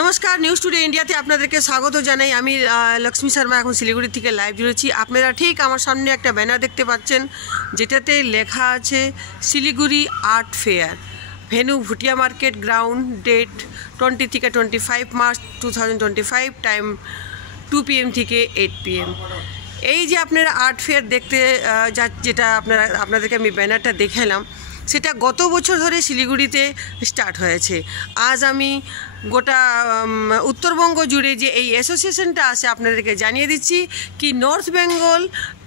নমস্কার, news today ইন্ডিয়াতে আপনাদেরকে স্বাগত জানাই। আমি লক্ষ্মী শর্মা এখন শিলিগুড়ি থেকে লাইভ জুড়েছি। আপনারা ঠিক আমার সামনে একটা ব্যানার দেখতে পাচ্ছেন, যেটাতে লেখা আছে Siliguri art fair, venue Bhutia market ground, date 20 থেকে 25 মার্চ 2025, টাইম 2 PM থেকে 8 PM। এই যে আপনারা আর্ট ফেয়ার দেখতে যেটা আপনাদেরকে আমি ব্যানারটা দেখালাম, সেটা গত বছর ধরে শিলিগুড়িতে স্টার্ট হয়েছে। আজ আমি গোটা উত্তরবঙ্গ জুড়ে যে এই অ্যাসোসিয়েশনটা আছে আপনাদেরকে জানিয়ে দিচ্ছি কি নর্থ বেঙ্গল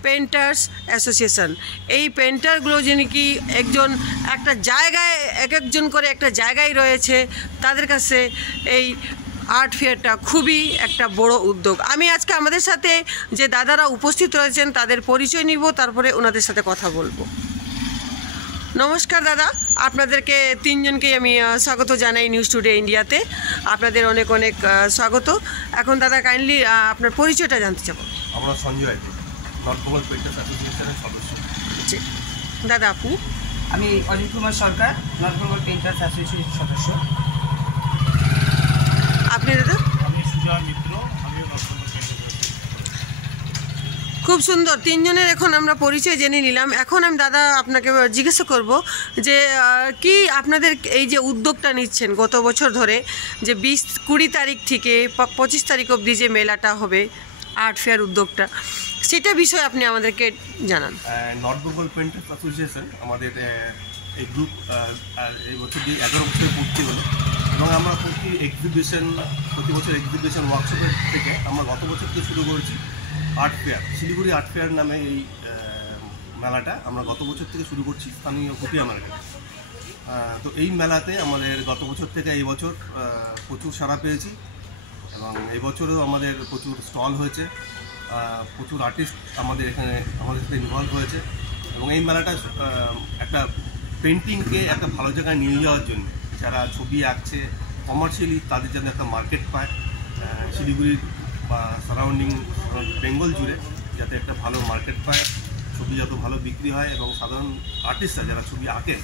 পেন্টার্স অ্যাসোসিয়েশন। এই পেন্টারগুলো যিনি কি একটা জায়গায় একজন করে একটা জায়গায় রয়েছে, তাদের কাছে এই আর্ট ফেয়ারটা খুবই একটা বড় উদ্যোগ। আমি আজকে আমাদের সাথে যে দাদারা উপস্থিত রয়েছেন তাদের পরিচয় নিব, তারপরে ওনাদের সাথে কথা বলবো। নমস্কার দাদা, আপনাদেরকে তিনজনকেই আমি স্বাগত জানাই নিউজ টুডে ইন্ডিয়াতে। আপনাদের অনেক অনেক স্বাগত। এখন দাদা কাইন্ডলি আপনার পরিচয়টা জানতে চাবো। আমরা সঞ্জয় নর্থ বেঙ্গল পেন্টার্স অ্যাসোসিয়েশনের সদস্য। জি দাদা, আপনি? আমি অজিত কুমার সরকার, নর্থ বেঙ্গল পেন্টার্স অ্যাসোসিয়েশনের সদস্য। আপনি দাদা? আমি সুজয় মিত্র, আমিও নর্থ বেঙ্গল পেন্টার্স। খুব সুন্দর, তিনজনের এখন আমরা পরিচয় জেনে নিলাম। এখন আমি দাদা আপনাকে জিজ্ঞাসা করব যে কি আপনাদের এই যে উদ্যোগটা নিচ্ছেন গত বছর ধরে, যে 20-20 তারিখ থেকে 25 তারিখ অবধি যে মেলাটা হবে আর্ট ফেয়ার উদ্যোগটা, সেটা বিষয়ে আপনি আমাদেরকে জানান। নর্থ বেঙ্গল পেন্টার্স অ্যাসোসিয়েশন আমাদের এই গ্রুপ এই বছর দিয়ে 11 বছরে পূর্তি হলো, এবং আমরা প্রতি বছর এক্সিবিশন ওয়ার্কশপের থেকে আমরা গত বছর থেকে শুরু করেছি art fair. Siliguri art fair নামে এই মেলাটা আমরা গত বছর থেকে শুরু করছি স্থানীয় ভুটিয়া মার্কেটে। তো এই মেলাতে আমাদের গত বছর থেকে এই বছর প্রচুর সাড়া পেয়েছি, এবং এই বছরও আমাদের প্রচুর স্টল হয়েছে, প্রচুর আর্টিস্ট আমাদের এখানে আমাদের সাথে ইনভলভ হয়েছে। এবং এই মেলাটা একটা পেন্টিংকে একটা ভালো জায়গায় নিয়ে যাওয়ার জন্য, যারা ছবি আঁকছে কমার্শিয়ালি, তাদের জন্য একটা মার্কেট পায় শিলিগুড়ির বা সারাউন্ডিং বেঙ্গল জুড়ে, যাতে একটা ভালো মার্কেট পায়, ছবি যত ভালো বিক্রি হয়, এবং সাধারণ আর্টিস্টরা যারা ছবি আঁকে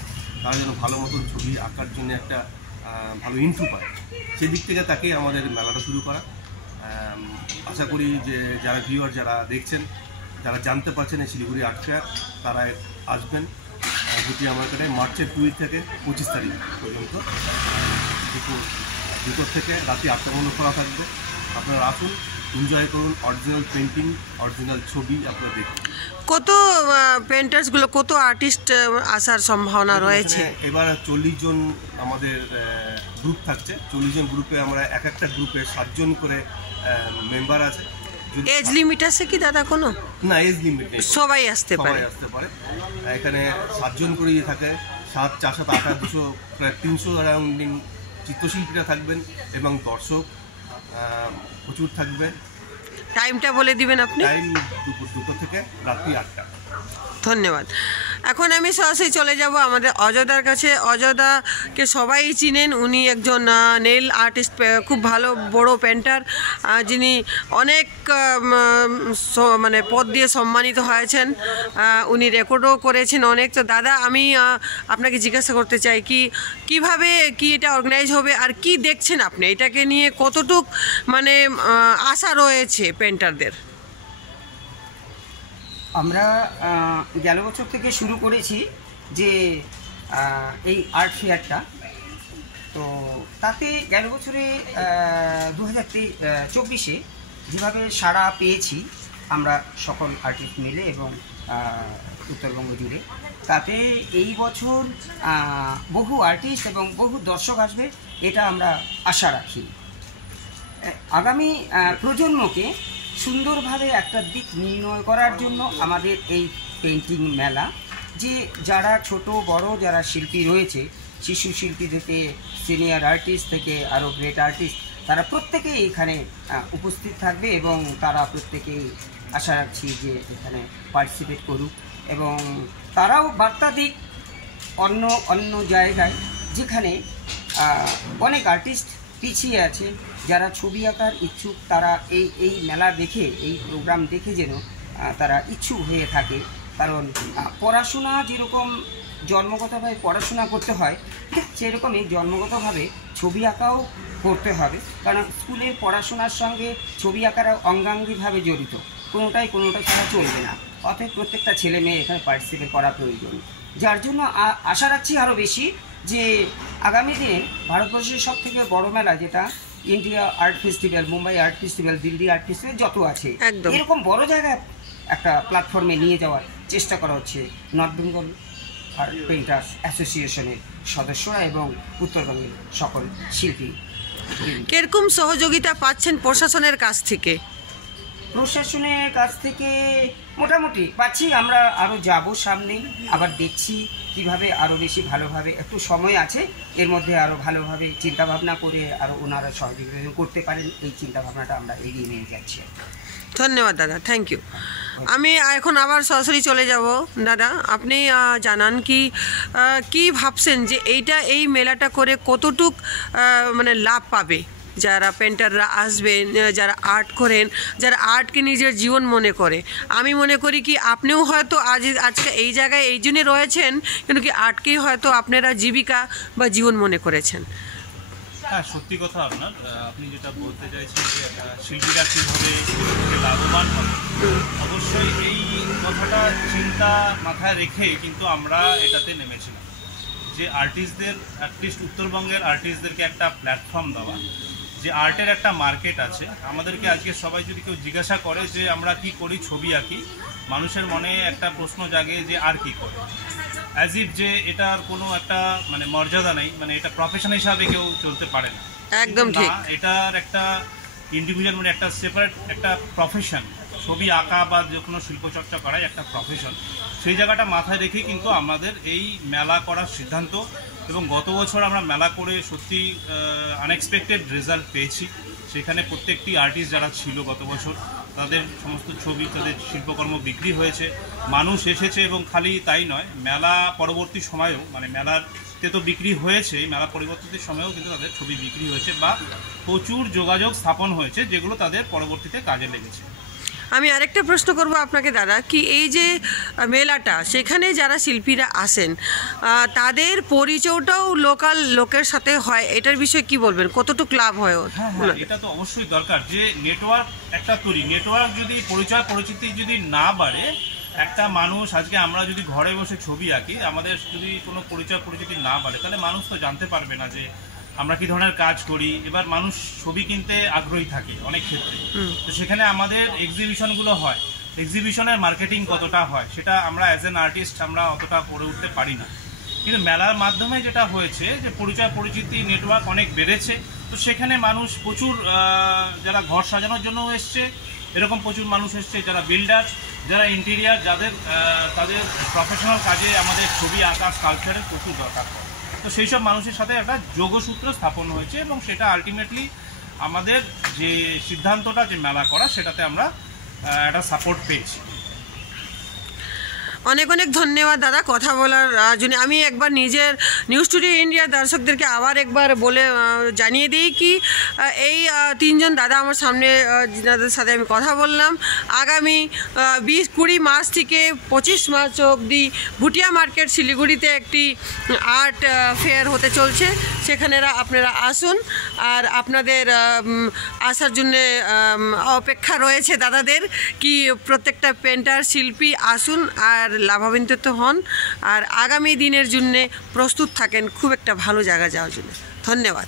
তারা যেন ভালো মতন ছবি আঁকার জন্য একটা ভালো ইনফু পায়, সেই দিক থেকে তাকে আমাদের মেলাটা শুরু করা। আশা করি যে যারা ভিউয়ার যারা দেখছেন, যারা জানতে পারছেন এই শিলিগুড়ি আর্ট ফেয়ার, তারা আসবেন ভুটিয়া মার্কেটে মার্চের 2 থেকে 25 তারিখ পর্যন্ত, দুপুর 2 থেকে রাতে 8টা পর্যন্ত খোলা থাকবে। আপনারা আসুন, এনজয় করুন, অরিজিনাল পেন্টিং, অরিজিনাল ছবি আপনারা দেখুন। কত পেন্টার্সগুলো, কত আর্টিস্ট আসার সম্ভাবনা রয়েছে? এবার 40 জন আমাদের গ্রুপ থাকছে। 40 জন গ্রুপে আমরা একটা গ্রুপে 7 জন করে মেম্বার আছে। এজ লিমিট আছে কি দাদা কোনো? না, এজ লিমিট নেই, সবাই আসতে পারে। এখানে 7 জন করেই থাকে, 7, 4, 7, 8, 200, প্রায় 300 অ্যারাউন্ডিং চিত্রশিল্পীরা থাকবেন, এবং দর্শক প্রচুর থাকবে। টাইমটা বলে দিবেন আপনি? টাইম দুপুর 2 থেকে রাত্রি 8টা। ধন্যবাদ। এখন আমি সরাসরি চলে যাব আমাদের অজয়দার কাছে। অজয়দাকে সবাই চিনেন, উনি একজন নেল আর্টিস্ট, খুব ভালো বড় পেন্টার, যিনি অনেক পদ দিয়ে সম্মানিত হয়েছেন, উনি রেকর্ডও করেছেন অনেক। তো দাদা, আমি আপনাকে জিজ্ঞাসা করতে চাই কিভাবে এটা অর্গানাইজ হবে, আর কি দেখছেন আপনি এটাকে নিয়ে, কতটুক আশা রয়েছে পেন্টারদের? আমরা গেল বছর থেকে শুরু করেছি যে এই আর্ট ফেয়ারটা। তো তাতে গেল বছরে 2024-এ যেভাবে সাড়া পেয়েছি আমরা সকল আর্টিস্ট মিলে এবং উত্তরবঙ্গ জুড়ে, তাতে এই বছর বহু আর্টিস্ট এবং বহু দর্শক আসবে, এটা আমরা আশা রাখি। আগামী প্রজন্মকে সুন্দরভাবে একটা দিক নির্ণয় করার জন্য আমাদের এই পেন্টিং মেলা, যে যারা ছোট বড় যারা শিল্পী রয়েছে, শিশু শিল্পী থেকে সিনিয়র আর্টিস্ট থেকে আরও গ্রেট আর্টিস্ট, তারা প্রত্যেকেই এখানে উপস্থিত থাকবে, এবং তারা প্রত্যেকেই আশা রাখছি যে এখানে পার্টিসিপেট করুক, এবং তারাও বার্তা দিক অন্য জায়গায় যেখানে অনেক আর্টিস্ট পিছিয়ে আছে, যারা ছবি আঁকার ইচ্ছুক, তারা এই মেলা দেখে, এই প্রোগ্রাম দেখে যেন তারা ইচ্ছুক হয়ে থাকে। কারণ পড়াশোনা যেরকম জন্মগতভাবে পড়াশোনা করতে হয়, ঠিক সেরকমই জন্মগতভাবে ছবি আঁকাও করতে হবে, কারণ স্কুলের পড়াশোনার সঙ্গে ছবি আঁকারা অঙ্গাঙ্গিভাবে জড়িত, কোনোটা ছাড়া চলবে না। অতএব প্রত্যেকটা ছেলে মেয়ে এখানে পার্টিসিপেট করা প্রয়োজন। যার জন্য আশা রাখছি আরও বেশি যে আগামী দিনে ভারতবর্ষের সব থেকে বড় মেলা, যেটা India art festival, Mumbai art festival, Delhi art festival যত আছে, একদম। এরকম বড় জায়গায় একটা প্ল্যাটফর্মে নিয়ে যাওয়ার চেষ্টা করা হচ্ছে নর্থ বেঙ্গল আর্ট পেইন্টার্স অ্যাসোসিয়েশনের সদস্যরা এবং উত্তরবঙ্গের সকল শিল্পী। কিরকম সহযোগিতা পাচ্ছেন প্রশাসনের কাছ থেকে? প্রশাসনের কাছ থেকে মোটামুটি পাচ্ছি। আমরা আরও যাব সামনে, আবার দেখছি কিভাবে আরও বেশি ভালোভাবে, একটু সময় আছে এর মধ্যে আরও ভালোভাবে চিন্তাভাবনা করে আরও ওনারা সহযোগিতা করতে পারেন, এই চিন্তাভাবনাটা আমরা এগিয়ে নিয়ে যাচ্ছি। ধন্যবাদ দাদা, থ্যাংক ইউ। আমি এখন আবার সরাসরি চলে যাব। দাদা, আপনি জানান কি ভাবছেন যে এই মেলাটা করে কতটুক মানে লাভ পাবে যারা পেন্টাররা আসবেন, যারা আর্ট করেন, যারা আর্টকে নিজের জীবন মনে করে? আমি মনে করি কি আপনিও হয়তো আজকে এই জায়গায় এই জন্যে রয়েছেন, কিন্তু কি আর্টকেই হয়তো আপনারা জীবিকা বা জীবন মনে করেছেন। হ্যাঁ, সত্যি কথা আপনার। আপনি যেটা বলতে চাইছেন যে শিল্পীরা কীভাবে লাভবান হবে, অবশ্যই এই কথাটা চিন্তা মাথায় রেখে কিন্তু আমরা এটাতে নেমেছিলাম যে আর্টিস্টদের, অ্যাটলিস্ট উত্তরবঙ্গের আর্টিস্টদেরকে একটা প্ল্যাটফর্ম দেওয়া, যে আর্টের একটা মার্কেট আছে। আমাদেরকে আজকে সবাই যদি কেউ জিজ্ঞাসা করে যে আমরা কি করি, ছবি আঁকি, মানুষের মনে একটা প্রশ্ন জাগে যে আর কি করে, অ্যাজ ইফ যে এটার কোনো একটা মানে মর্যাদা নেই, মানে এটা প্রফেশন হিসাবে কেউ চলতে পারে না। একদম ঠিক। এটার একটা ইন্ডিভিজুয়াল মানে একটা সেপারেট একটা প্রফেশন, ছবি আঁকা বা যে কোনো শিল্পচর্চা করাই একটা প্রফেশন। সেই জায়গাটা মাথায় রেখে কিন্তু আমাদের এই মেলা করার সিদ্ধান্ত, এবং গত বছর আমরা মেলা করে সত্যি আনএক্সপেক্টেড রেজাল্ট পেয়েছি। সেখানে প্রত্যেকটি আর্টিস্ট যারা ছিল গত বছর, তাদের সমস্ত ছবি, তাদের শিল্পকর্ম বিক্রি হয়েছে, মানুষ এসেছে। এবং খালি তাই নয়, মেলা পরবর্তী সময়েও, মানে মেলাতে তো বিক্রি হয়েছে, মেলা পরবর্তী সময়েও কিন্তু তাদের ছবি বিক্রি হয়েছে বা প্রচুর যোগাযোগ স্থাপন হয়েছে, যেগুলো তাদের পরবর্তীতে কাজে লেগেছে। আমি আরেকটা প্রশ্ন করব আপনাকে দাদা, কি এই যে মেলাটা, সেখানে যারা শিল্পীরা আসেন তাদের পরিচয়টাও লোকাল লোকের সাথে হয়, এটার বিষয়ে কি বলবেন? কতটুকু লাভ হয়? হ্যাঁ, এটা তো অবশ্যই দরকার যে নেটওয়ার্ক একটা তৈরি। নেটওয়ার্ক যদি পরিচিতি যদি না বাড়ে, একটা মানুষ, আজকে আমরা যদি ঘরে বসে ছবি আঁকি, আমাদের যদি কোনো পরিচিতি না বাড়ে, তাহলে মানুষ তো জানতে পারবে না যে আমরা কি ধরনের কাজ করি। এবার মানুষ ছবি কিনতে আগ্রহী থাকে অনেক ক্ষেত্রে, তো সেখানে আমাদের এক্সিবিশনগুলো হয়, এক্সিবিশনের মার্কেটিং কতটা হয় সেটা আমরা অ্যাজ অ্যান আর্টিস্ট আমরা অতটা করে উঠতে পারি না। কিন্তু মেলার মাধ্যমে যেটা হয়েছে যে পরিচিতি নেটওয়ার্ক অনেক বেড়েছে, তো সেখানে মানুষ প্রচুর, যারা ঘর সাজানোর জন্য এসছে, এরকম প্রচুর মানুষ এসছে, যারা বিল্ডার, যারা ইন্টেরিয়ার, যাদের তাদের প্রফেশনাল কাজে আমাদের ছবি আঁকা, স্কাল্পচারের প্রচুর দরকার হয়। তো সেই সব মানুষের সাথে একটা যোগসূত্র স্থাপন হয়েছে, এবং সেটা আলটিমেটলি আমাদের যে সিদ্ধান্তটা যে মেলা করা, সেটাতে আমরা একটা সাপোর্ট পেয়েছি। অনেক অনেক ধন্যবাদ দাদা কথা বলার জন্য। আমি একবার নিজের নিউজ টুডে ইন্ডিয়ার দর্শকদেরকে আবার একবার বলে জানিয়ে দিই কি এই তিনজন দাদা আমার সামনে, যাদের সাথে আমি কথা বললাম, আগামী 20 মার্চ থেকে 25 মার্চ অবধি ভুটিয়া মার্কেট শিলিগুড়িতে একটি আর্ট ফেয়ার হতে চলছে। সেখানে আপনারা আসুন, আর আপনাদের আসার জন্যে অপেক্ষা রয়েছে দাদাদের, কি প্রত্যেকটা পেন্টার শিল্পী আসুন আর লাভান্বিত হন, আর আগামী দিনের জন্যে প্রস্তুত থাকেন খুব একটা ভালো জায়গা যাওয়ার জন্য। ধন্যবাদ।